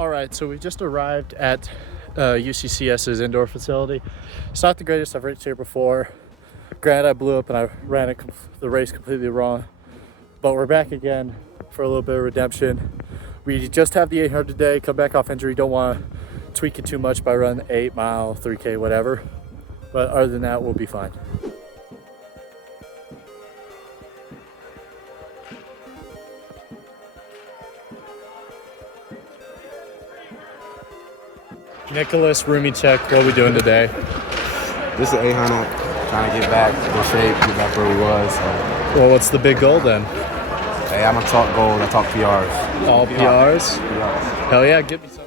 All right, so we just arrived at UCCS's indoor facility. It's not the greatest. I've raced here before. Granted, I blew up and I ran the race completely wrong. But we're back again for a little bit of redemption. We just have the 800 today, come back off injury. Don't want to tweak it too much by running the 8 mile, 3K, whatever. But other than that, we'll be fine. Nicholas, roomie check. What are we doing today? This is 800, trying to get back to good shape, get back where we was. So. Well, what's the big goal then? Hey, I'm gonna talk gold, I talk PRs. All PRs? PRs. Hell yeah, give me some.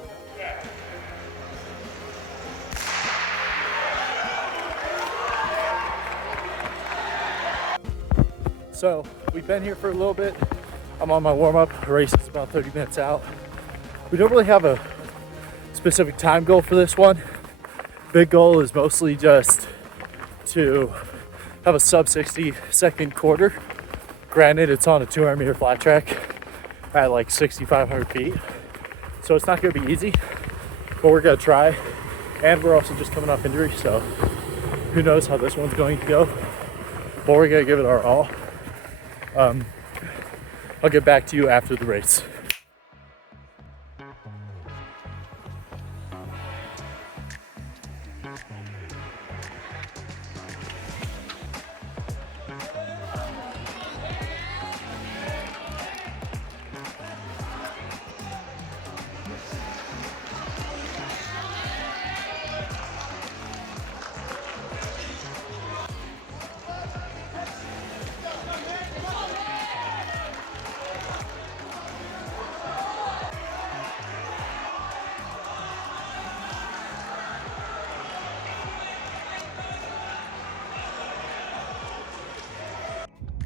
So, we've been here for a little bit. I'm on my warm-up. Race is about 30 minutes out. We don't really have a specific time goal for this one. Big goal is mostly just to have a sub 60 second quarter. Granted, it's on a 200 meter flat track at like 6,500 feet. So it's not gonna be easy, but we're gonna try. And we're also just coming off injury, so who knows how this one's going to go. But we're gonna give it our all. I'll get back to you after the race.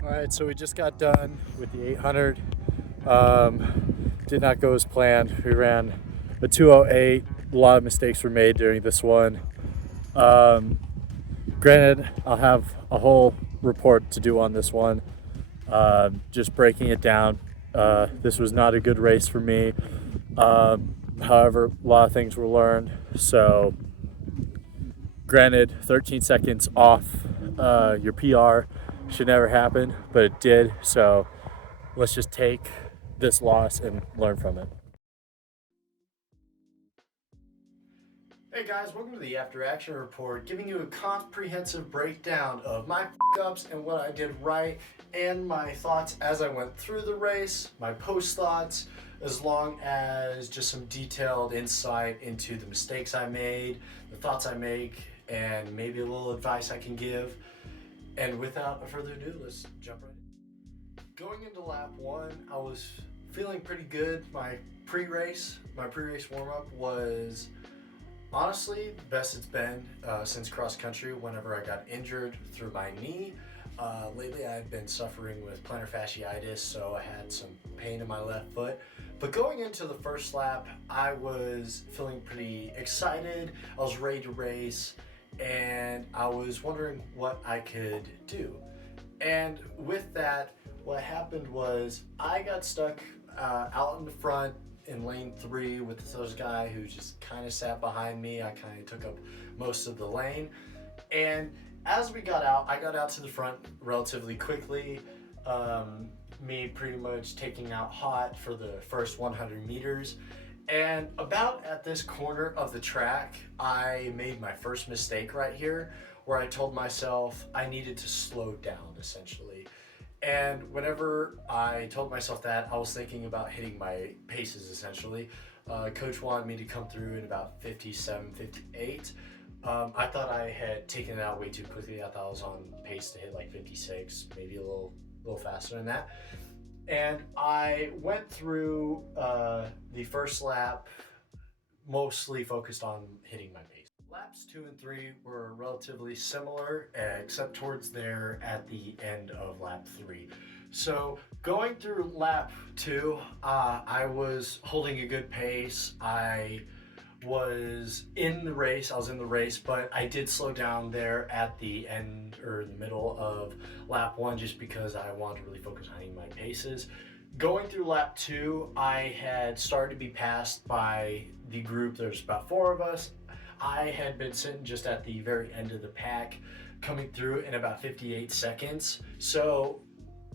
All right, so we just got done with the 800. Did not go as planned. We ran a 2:08. A lot of mistakes were made during this one. Granted, I'll have a whole report to do on this one. Just breaking it down. This was not a good race for me. However, a lot of things were learned. So, granted, 13 seconds off your PR should never happen, but it did. So let's just take this loss and learn from it. Hey guys, welcome to the After Action Report, giving you a comprehensive breakdown of my f***ups and what I did right, and my thoughts as I went through the race, my post thoughts, as long as just some detailed insight into the mistakes I made, the thoughts I make, and maybe a little advice I can give. And without further ado, let's jump right in. Going into lap 1, I was feeling pretty good. My pre-race warm-up was honestly the best it's been since cross country whenever I got injured through my knee. Lately I've been suffering with plantar fasciitis, so I had some pain in my left foot. But going into the first lap, I was feeling pretty excited. I was ready to race, and I was wondering what I could do. And with that, what happened was I got stuck out in the front in lane 3 with this other guy who just kind of sat behind me. I kind of took up most of the lane. And as we got out, I got out to the front relatively quickly. Me pretty much taking out hot for the first 100 meters. And about at this corner of the track, I made my first mistake right here, where I told myself I needed to slow down, essentially. And whenever I told myself that, I was thinking about hitting my paces, essentially. Coach wanted me to come through in about 57, 58. I thought I had taken it out way too quickly. I thought I was on pace to hit like 56, maybe a little faster than that. And I went through the first lap mostly focused on hitting my pace. Laps 2 and 3 were relatively similar, except towards there at the end of lap 3. So going through lap 2, I was holding a good pace. I was in the race, but I did slow down there at the end or the middle of lap 1 just because I wanted to really focus on hitting my paces. Going through lap 2, I had started to be passed by the group. There's about 4 of us. I had been sitting just at the very end of the pack, coming through in about 58 seconds. So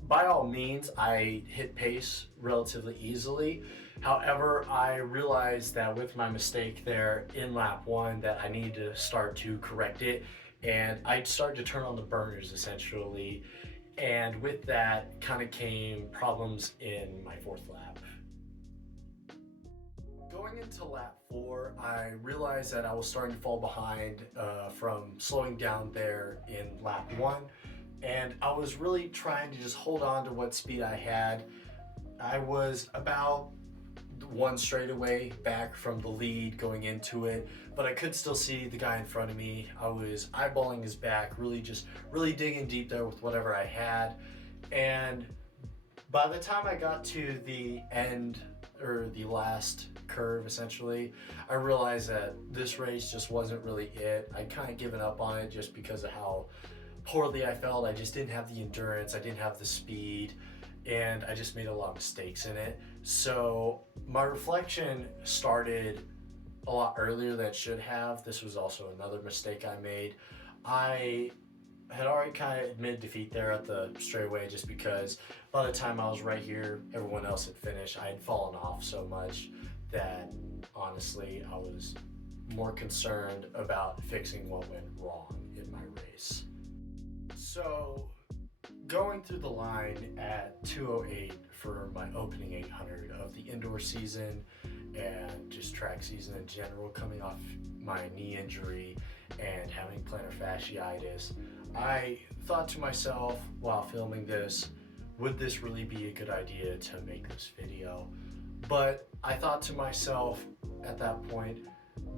by all means, I hit pace relatively easily. However, I realized that with my mistake there in lap 1 that I needed to start to correct it, and I started to turn on the burners essentially. And with that kind of came problems in my 4th lap. Going into lap 4, I realized that I was starting to fall behind from slowing down there in lap 1. And I was really trying to just hold on to what speed I had. I was about 1 straightaway back from the lead going into it, but I could still see the guy in front of me. I was eyeballing his back, really digging deep there with whatever I had. And by the time I got to the end, or the last curve essentially, I realized that this race just wasn't really it. I'd kind of given up on it just because of how poorly I felt. I just didn't have the endurance, I didn't have the speed, and I just made a lot of mistakes in it. So my reflection started a lot earlier than it should have. This was also another mistake I made. I had already kind of admitted defeat there at the straightaway, just because by the time I was right here, everyone else had finished. I had fallen off so much that honestly I was more concerned about fixing what went wrong in my race. So going through the line at 2:08 for my opening 800 of the indoor season and just track season in general, coming off my knee injury and having plantar fasciitis, I thought to myself while filming this, would this really be a good idea to make this video? But I thought to myself at that point,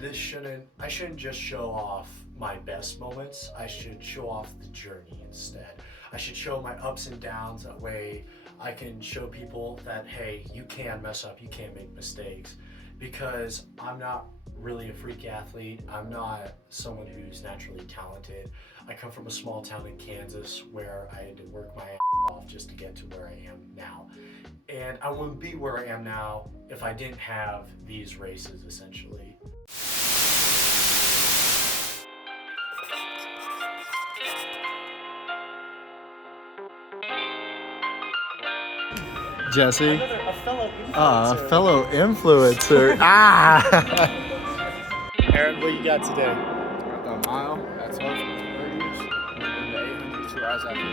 I shouldn't just show off my best moments, I should show off the journey instead. I should show my ups and downs. That way I can show people that, hey, you can mess up, you can make mistakes. Because I'm not really a freak athlete, I'm not someone who's naturally talented. I come from a small town in Kansas where I had to work my ass off just to get to where I am now. And I wouldn't be where I am now if I didn't have these races essentially. Jesse. A Fellow influencer. Aaron, what you got today? A mile, that's all.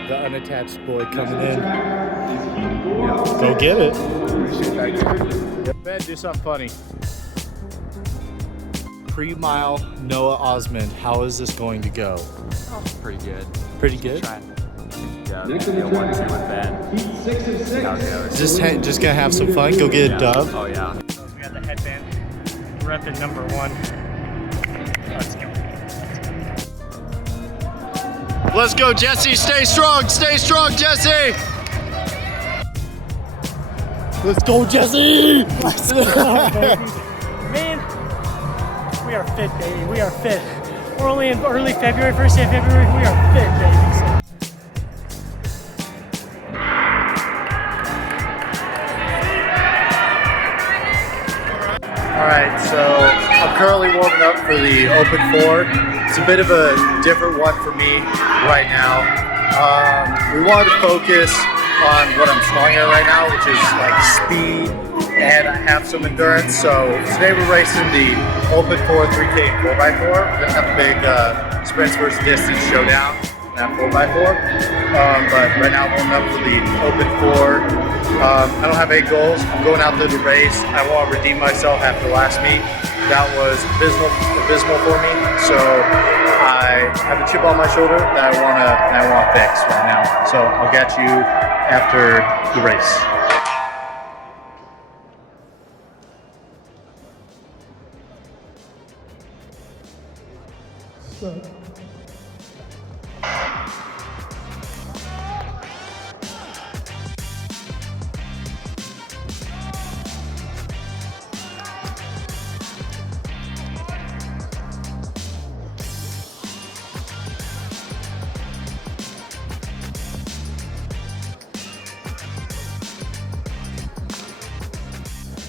The unattached boy coming in. Go get it. Appreciate that. Ben, do something funny. Pre-mile Noah Osmond, how is this going to go? Oh, pretty good. Pretty good? Trying. Yeah, maybe a 1-2 with Ben. See how it goes. Just gonna have some fun, go get a dub. Oh, yeah. We got the headband. Repping number 1. Let's go. Let's go, Jesse. Stay strong, Jesse. Let's go, Jesse. Man, we are fit, baby. We are fit. We're only in early February, first day of February. We are fit, baby. Alright, so I'm currently warming up for the Open 4. It's a bit of a different one for me right now. We wanted to focus on what I'm strong at right now, which is like speed, and I have some endurance. So today we're racing the Open 4 3K 4x4. We're gonna have a big sprints versus distance showdown, that 4x4. But right now I'm warming up for the Open 4. I don't have any goals. I'm going out there to race. I want to redeem myself after the last meet. That was abysmal for me. So I have a chip on my shoulder that I want to fix right now. So I'll get you after the race.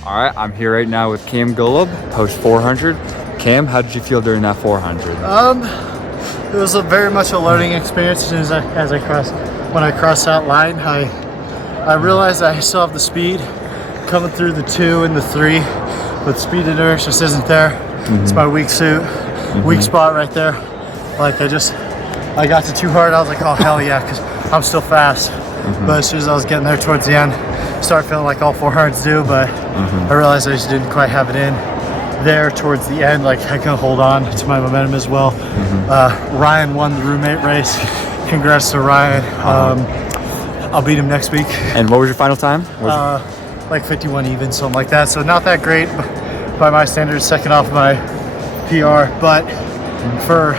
All right, I'm here right now with Cam Golub, post 400. Cam, how did you feel during that 400? It was very much a learning experience. As I crossed that line, I realized I still have the speed coming through the 2 and the 3, but speed endurance just isn't there. It's my weak spot right there. Like I got to too hard. I was like, oh hell yeah, because I'm still fast. But as soon as I was getting there towards the end, I started feeling like all 400s do. But I realized I just didn't quite have it in there towards the end. Like I couldn't hold on to my momentum as well. Ryan won the roommate race. Congrats to Ryan. I'll beat him next week. And what was your final time? Like 51 even, something like that. So not that great by my standards, second off my PR. But for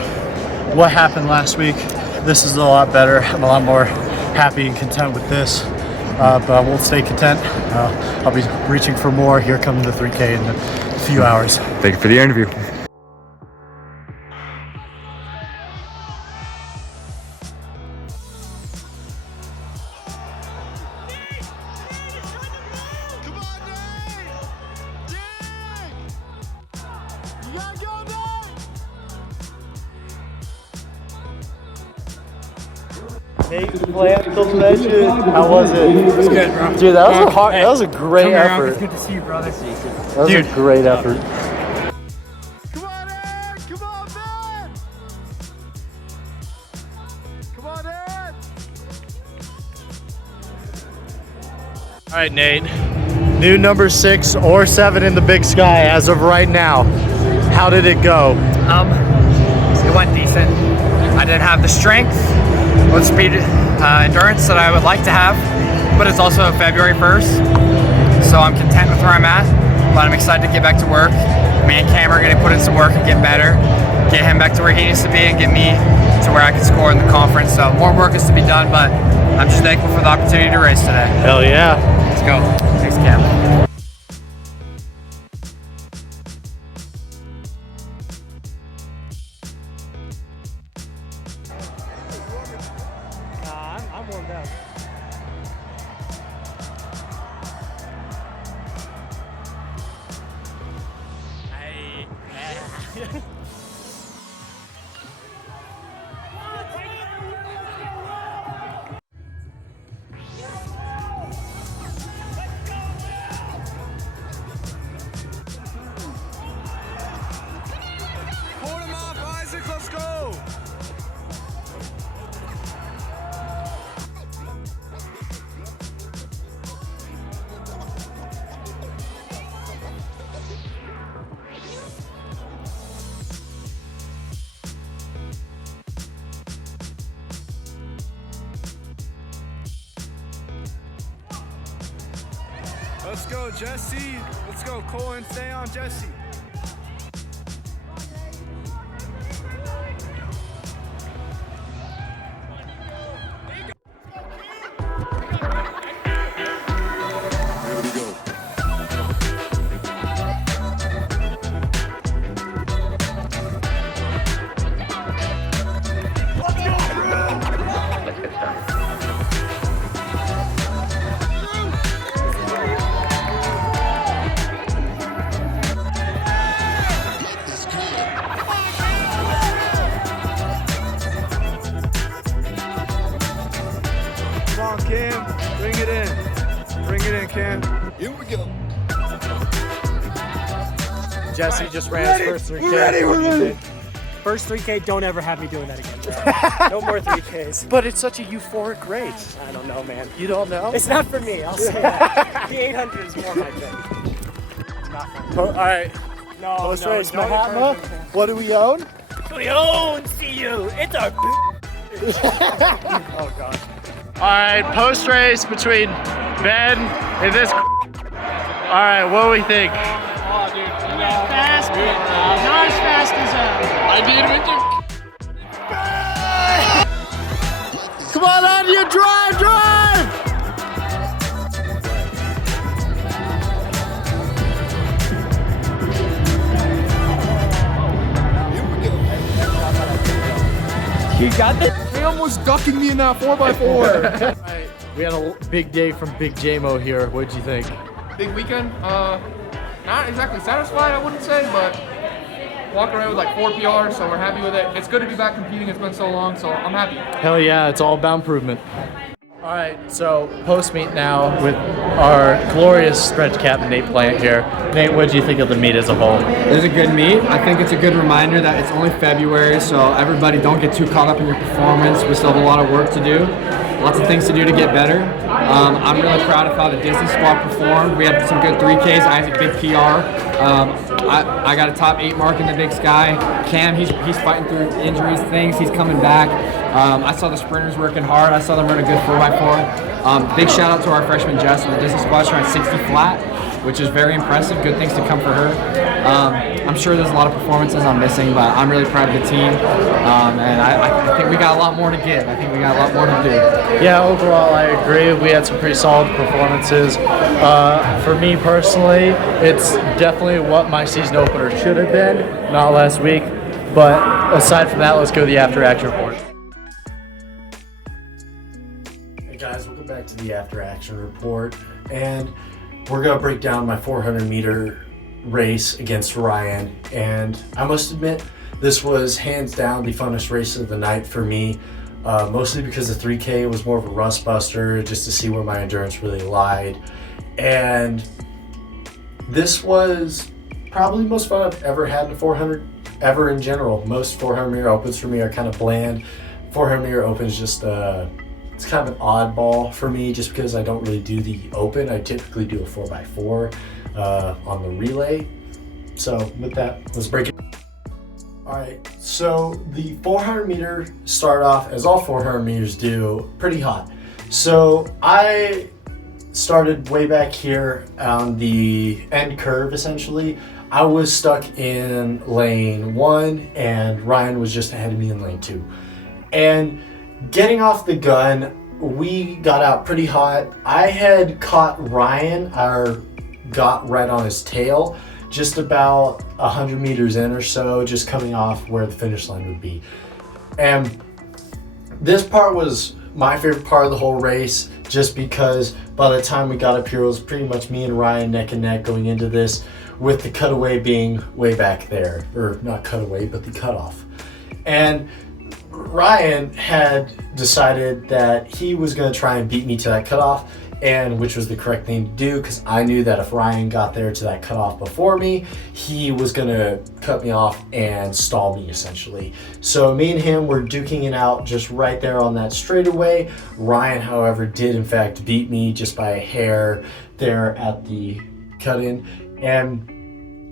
what happened last week, this is a lot better. I'm a lot more happy and content with this. But I won't stay content. I'll be reaching for more. Here coming the 3K in a few hours. Thank you for the interview. Nate, how was it? It was good, bro. Dude, that was a great effort. It's good to see you, brother. That was a great effort. Come on in! Come on, man! Come on in! All right, Nate. New number 6 or 7 in the big sky as of right now. How did it go? It went decent. I didn't have the strength or the speed endurance that I would like to have, but it's also February 1st, so I'm content with where I'm at, but I'm excited to get back to work. Me and Cam are going to put in some work and get better, get him back to where he needs to be and get me to where I can score in the conference. So more work is to be done, but I'm just thankful for the opportunity to race today. Hell yeah. Let's go. Thanks, Cam. I'm warmed up. Let's go! Let's go, Jesse. Let's go, Colin. Stay on, Jesse. Come on, Cam. Bring it in. Bring it in, Cam. Here we go. Jesse just ran his first 3K. We're ready. First 3K, don't ever have me doing that again, bro. No more 3Ks. But it's such a euphoric race. I don't know, man. You don't know? It's not for me, I'll say that. The 800 is more my thing. It's not for me. All right. No, Post no, race, don't Mahatma. encourage me. What do we own? We own CU. It's our Oh, God. All right, post race between Ben and this. All right, what do we think? Oh, dude. You went fast, but not as fast as I did with you. Come on, you drive, drive! You got this? Cam was ducking me in that 4x4. Right, we had a big day from Big J-Mo here. What'd you think? big weekend. Not exactly satisfied, I wouldn't say, but walking away with like 4 PRs, so we're happy with it. It's good to be back competing. It's been so long, so I'm happy. Hell yeah, it's all about improvement. All right, so post-meet now with our glorious stretch captain, Nate Plant here. Nate, what do you think of the meet as a whole? It was a good meet. I think it's a good reminder that it's only February, so everybody don't get too caught up in your performance. We still have a lot of work to do. Lots of things to do to get better. I'm really proud of how the distance squad performed. We had some good 3Ks. I had a big PR. I got a top 8 mark in the Big Sky. Cam, he's fighting through injuries, things. He's coming back. I saw the sprinters working hard. I saw them run a good 4x4. Big shout out to our freshman Jess in the distance squad. She ran 60 flat, which is very impressive. Good things to come for her. I'm sure there's a lot of performances I'm missing, but I'm really proud of the team. And I think we got a lot more to give. I think we got a lot more to do. Yeah, overall I agree. We had some pretty solid performances. For me personally, it's definitely what my season opener should have been, not last week. But aside from that, let's go to the after action report. Hey guys, welcome back to the after action report, and we're gonna break down my 400 meter race against Ryan. And I must admit, this was hands down the funnest race of the night for me, mostly because the 3K was more of a rust buster, just to see where my endurance really lied. And this was probably the most fun I've ever had in a 400 ever in general. Most 400 meter opens for me are kind of bland. 400 meter opens just it's kind of an oddball for me, just because I don't really do the open. I typically do a 4x4 on the relay. So with that, let's break it. All right, so the 400 meter start off, as all 400 meters do, pretty hot. So I started way back here on the end curve, essentially. I was stuck in lane 1 and Ryan was just ahead of me in lane 2. And getting off the gun, we got out pretty hot. I had caught Ryan, or got right on his tail, just about 100 meters in or so, just coming off where the finish line would be. And this part was my favorite part of the whole race, just because by the time we got up here, it was pretty much me and Ryan neck and neck going into this, with the cutaway being way back there, or not cutaway, but the cutoff. And Ryan had decided that he was going to try and beat me to that cutoff, and which was the correct thing to do, because I knew that if Ryan got there to that cutoff before me, he was going to cut me off and stall me, essentially. So me and him were duking it out just right there on that straightaway. Ryan, however, did in fact beat me just by a hair there at the cut-in. And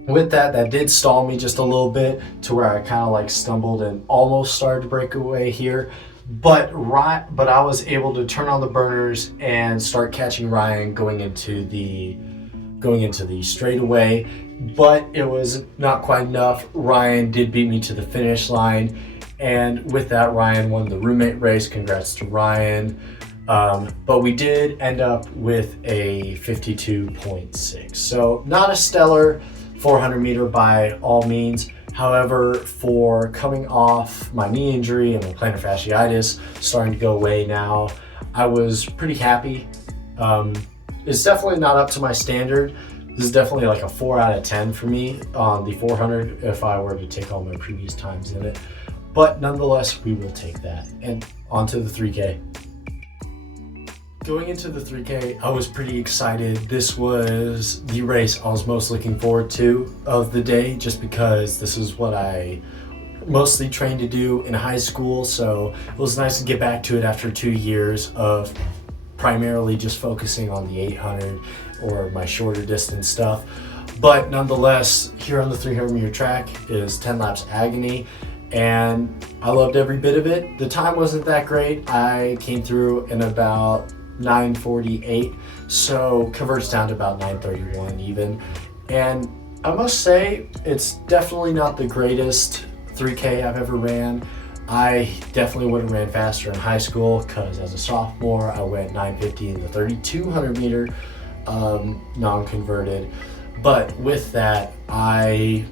with that, that did stall me just a little bit, to where I kind of like stumbled and almost started to break away here. But I was able to turn on the burners and start catching Ryan going into the straightaway. But it was not quite enough. Ryan did beat me to the finish line, and with that, Ryan won the roommate race. Congrats to Ryan. But we did end up with a 52.6. So not a stellar 400 meter by all means. However, for coming off my knee injury and my plantar fasciitis starting to go away now, I was pretty happy. It's definitely not up to my standard. This is definitely like a 4 out of 10 for me on the 400 if I were to take all my previous times in it. But nonetheless, we will take that. And on to the 3K. Going into the 3K, I was pretty excited. This was the race I was most looking forward to of the day, just because this is what I mostly trained to do in high school. So it was nice to get back to it after 2 years of primarily just focusing on the 800 or my shorter distance stuff. But nonetheless, here on the 300 meter track is 10 laps agony, and I loved every bit of it. The time wasn't that great. I came through in about 9:48, so converts down to about 9:31 even. And I must say, it's definitely not the greatest 3K I've ever ran. I definitely would have ran faster in high school, because as a sophomore, I went 9:50 in the 3,200 meter non-converted. But with that, I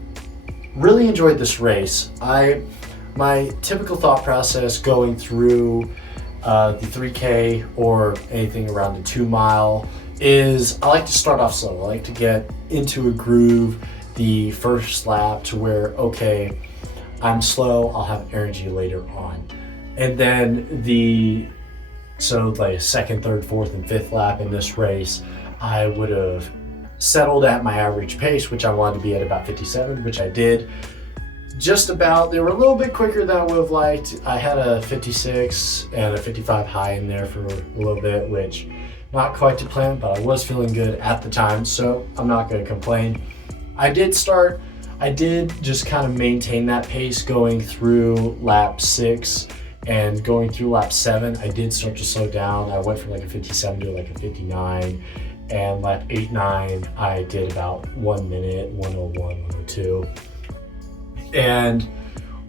really enjoyed this race. My typical thought process going through the 3K or anything around the 2 mile is I like to start off slow. I like to get into a groove the first lap to where, okay, I'm slow, I'll have energy later on. And then so like second, third, fourth, and fifth lap in this race, I would have settled at my average pace, which I wanted to be at about 57, which I did. Just about, they were a little bit quicker than I would have liked. I had a 56 and a 55 high in there for a little bit, which not quite to plan, but I was feeling good at the time, so I'm not gonna complain. I did just kind of maintain that pace going through lap 6 and going through lap 7. I did start to slow down. I went from like a 57 to like a 59. And lap 8, 9, I did about 1 minute, 101, 102. And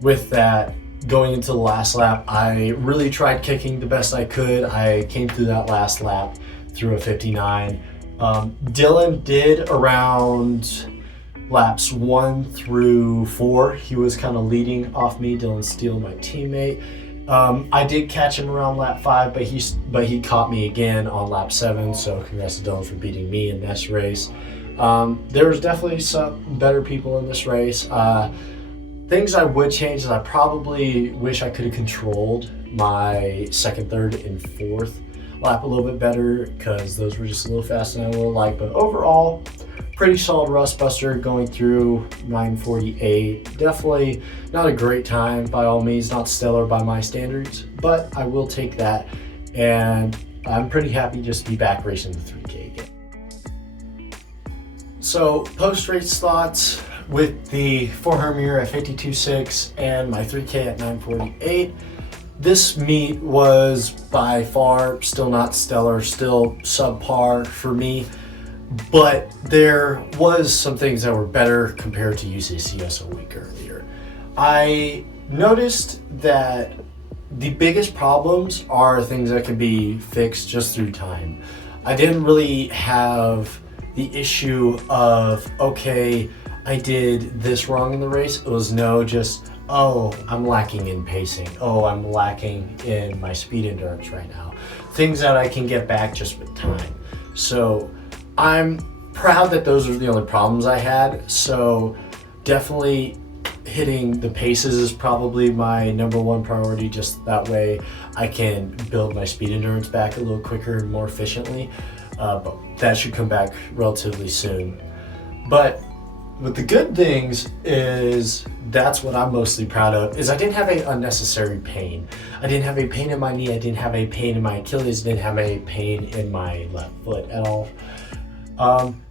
with that, going into the last lap, I really tried kicking the best I could. I came through that last lap through a 59. Dylan did around laps 1 through 4. He was kind of leading off me. Dylan Steele, my teammate. I did catch him around lap 5, but he caught me again on lap 7. So congrats to Dylan for beating me in this race. There was definitely some better people in this race. Things I would change is I probably wish I could have controlled my second, third, and fourth lap a little bit better because those were just a little faster than I would have liked. But overall, pretty solid rust buster going through 9:48. Definitely not a great time by all means, not stellar by my standards, but I will take that. And I'm pretty happy just to be back racing the 3K again. So post-race thoughts with the 400 meter at 52.6 and my 3K at 9:48. This meet was by far still not stellar, still subpar for me. But there was some things that were better compared to UCCS a week earlier. I noticed that the biggest problems are things that can be fixed just through time. I didn't really have the issue of, okay, I did this wrong in the race. It was just, oh, I'm lacking in pacing. Oh, I'm lacking in my speed endurance right now. Things that I can get back just with time. So I'm proud that those are the only problems I had. So definitely hitting the paces is probably my #1 priority. Just that way I can build my speed endurance back a little quicker and more efficiently. But that should come back relatively soon. But with the good things is that's what I'm mostly proud of, is I didn't have a unnecessary pain. I didn't have a pain in my knee. I didn't have a pain in my Achilles. I didn't have a pain in my left foot at all.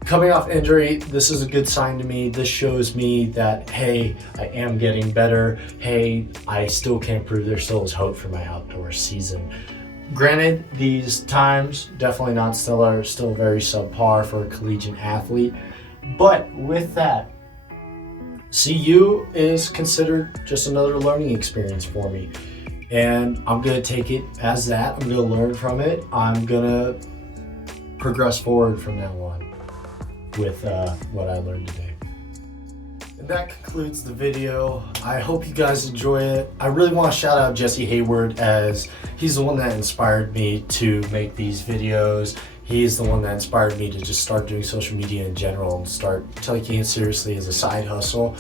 Coming off injury, this is a good sign to me. This shows me that, hey, I am getting better. Hey, I still can improve. There still is hope for my outdoor season. Granted, these times, definitely not stellar, still very subpar for a collegiate athlete. But with that, CU is considered just another learning experience for me. And I'm gonna take it as that. I'm gonna learn from it. I'm gonna progress forward from now on with what I learned today. And that concludes the video. I hope you guys enjoy it. I really want to shout out Jesse Hayward, as he's the one that inspired me to make these videos. He's the one that inspired me to just start doing social media in general and start taking it seriously as a side hustle.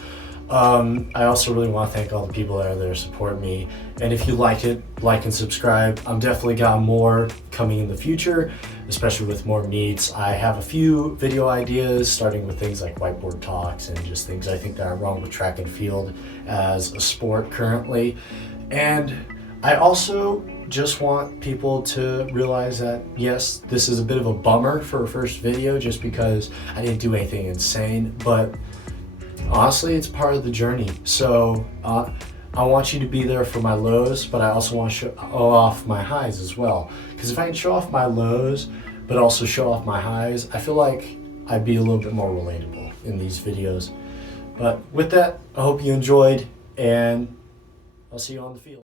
I also really want to thank all the people that are there to support me. And if you like it, like and subscribe. I'm definitely got more coming in the future, especially with more meets. I have a few video ideas, starting with things like whiteboard talks and just things I think that are wrong with track and field as a sport currently. And I also just want people to realize that, yes, this is a bit of a bummer for a first video just because I didn't do anything insane, but honestly, it's part of the journey. So I want you to be there for my lows, but I also want to show off my highs as well. Because if I can show off my lows, but also show off my highs, I feel like I'd be a little bit more relatable in these videos. But with that, I hope you enjoyed, and I'll see you on the field.